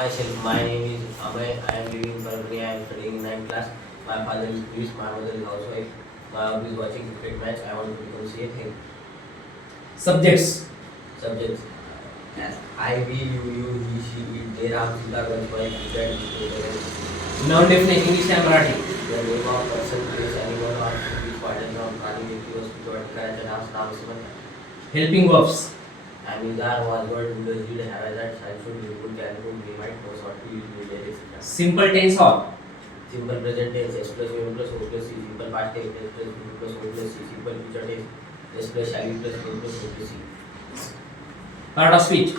My name is Amay. I am living in Burgundy. I am studying in 9th class. My father is priest. My mother is housewife. My hobby is watching cricket match. I want to become CA. Thank you. Subjects. Subjects. As I, we, you, he, she, it, they, Ram, Sita, Ganpati, cricket, Noun definite English and Marathi. the name of person, place, anyone, or which partner of Prani, Vyakti, Vastu, Chotkarach, Naam, Naam, Siman. Helping verbs. Amidar was word, Windows, did, have that, should, you would, can, would, we might, know, sort, we will, etc. Simple tense or Simple present tense, S plus U plus O plus C. Simple past tense, S plus U plus O plus C. Simple future tense, S plus shall U plus O plus O plus C. part of speech.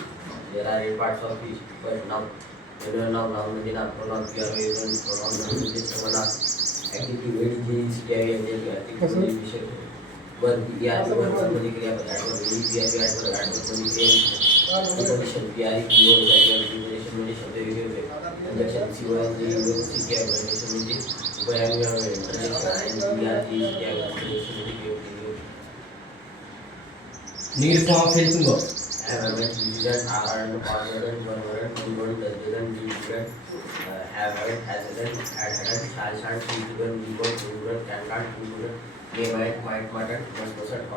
There are 8 parts of speech. But now, general noun, noun, noun, pronoun, PR, pronoun, noun, सर्वनाम, activity, verb, CTI, adjective, article, विशेषण, verb, PR, verb, संबंधी क्रियापद, adverb, PR, adverb, adverb, संबंधी क्रिया, preposition, PR, keyword, adverb, preposition म्हणजे शब्द वेगवेगळे, conjunction, CONG, CTI, conjunction म्हणजे उपयोग, interjection, PR, CTI, conjunction म्हणजे केवळ Negative form of helping verb. have decision, are, ordered, were, didn't, didn't, have, hasn't, hadn't, shall, will, can, can't, may, might, mustn't, mustn't.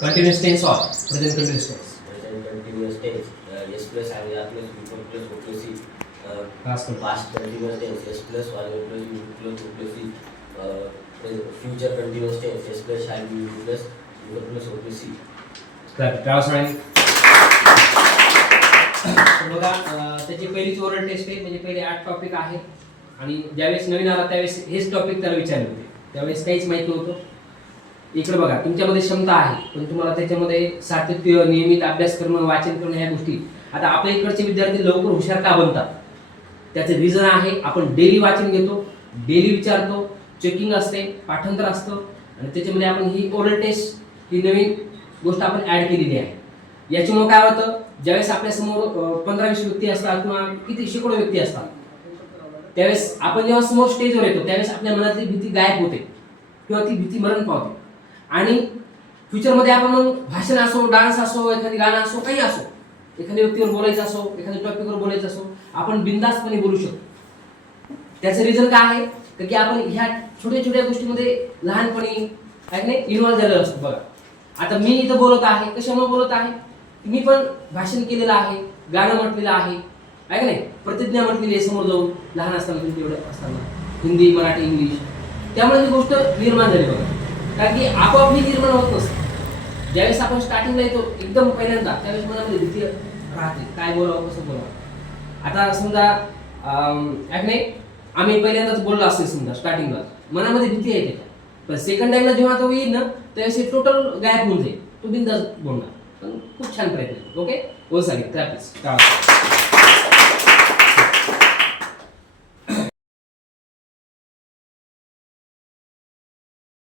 Continuous tense or present continuous tense. Present continuous tense. Yes plus, have, yeah plus, before plus, O plus, C. Past continuous tense. Yes plus, was, O plus, U plus, O plus, C. Future continuous tense. Yes plus, shall be, U plus, before plus, O plus, C. बघा त्याची पहिलीच oral taste आहे, म्हणजे पहिले 8 topic आहे आणि ज्यावेळेस नवीन आला त्यावेळेस हेच टॉपिक त्याला विचारले होते, त्यावेळेस काहीच माहित नव्हतं. इकडे बघा तुमच्यामध्ये क्षमता आहे, पण तुम्हाला त्याच्यामध्ये सातत्य, नियमित अभ्यास करणं, वाचन करणं ह्या गोष्टी. आता आपल्या इकडचे विद्यार्थी लवकर हुशार का बनतात, त्याचं रिझन आहे, आपण डेली वाचन घेतो, डेली विचारतो, चेकिंग असते, पाठांतर असतं आणि त्याच्यामध्ये आपण ही ओरल टेस्ट ही नवीन गोष्ट आपण ऍड केलेली आहे. याच्यामुळे काय होतं, ज्यावेळेस आपल्यासमोर 15-20 व्यक्ती असतात किंवा किती शेकडो व्यक्ती असतात, त्यावेळेस आपण जेव्हा समोर स्टेजवर येतो त्यावेळेस आपल्या मनातली भीती गायब होते किंवा ती भीती मरण पावते. आणि फ्युचरमध्ये आपण मग भाषण असो, डान्स असो, एखादी गाणं असो, काही असो, एखाद्या व्यक्तीवर बोलायचं असो, एखाद्या टॉपिकवर बोलायचं असो, आपण बिनधास्तपणे बोलू शकतो. त्याचं रिझन काय आहे की आपण ह्या छोट्या छोट्या गोष्टीमध्ये लहानपणी इन्व्हॉल्व झालेलो असतो. बघा आता मी इथं बोलत आहे, कशामुळे बोलत आहे, मी पण भाषण केलेलं आहे, गाणं म्हटलेलं आहे की नाही, प्रतिज्ञा म्हटलेली आहे समोर जाऊन, लहान असताना एवढं असताना हिंदी, मराठी, इंग्लिश. त्यामुळे ही गोष्ट निर्माण झाली. बघा कारण की आपोआप ही निर्माण होत नसते. ज्यावेळेस आपण स्टार्टिंगला येतो एकदम पहिल्यांदा, त्यावेळेस मनामध्ये भीती राहते, काय बोलावं, कसं बोलावं. आता समजा नाही आम्ही पहिल्यांदाच बोललो असेल समजा स्टार्टिंगला, मनामध्ये भीती येते, पण सेकंड टाइमला जेव्हा तो येईल ना त्यावेळेस टोटल गायब होऊन जाईल, तो बिंदास बोलणार. पण खूप छान प्रयत्न. ओके, ओ सॉरी,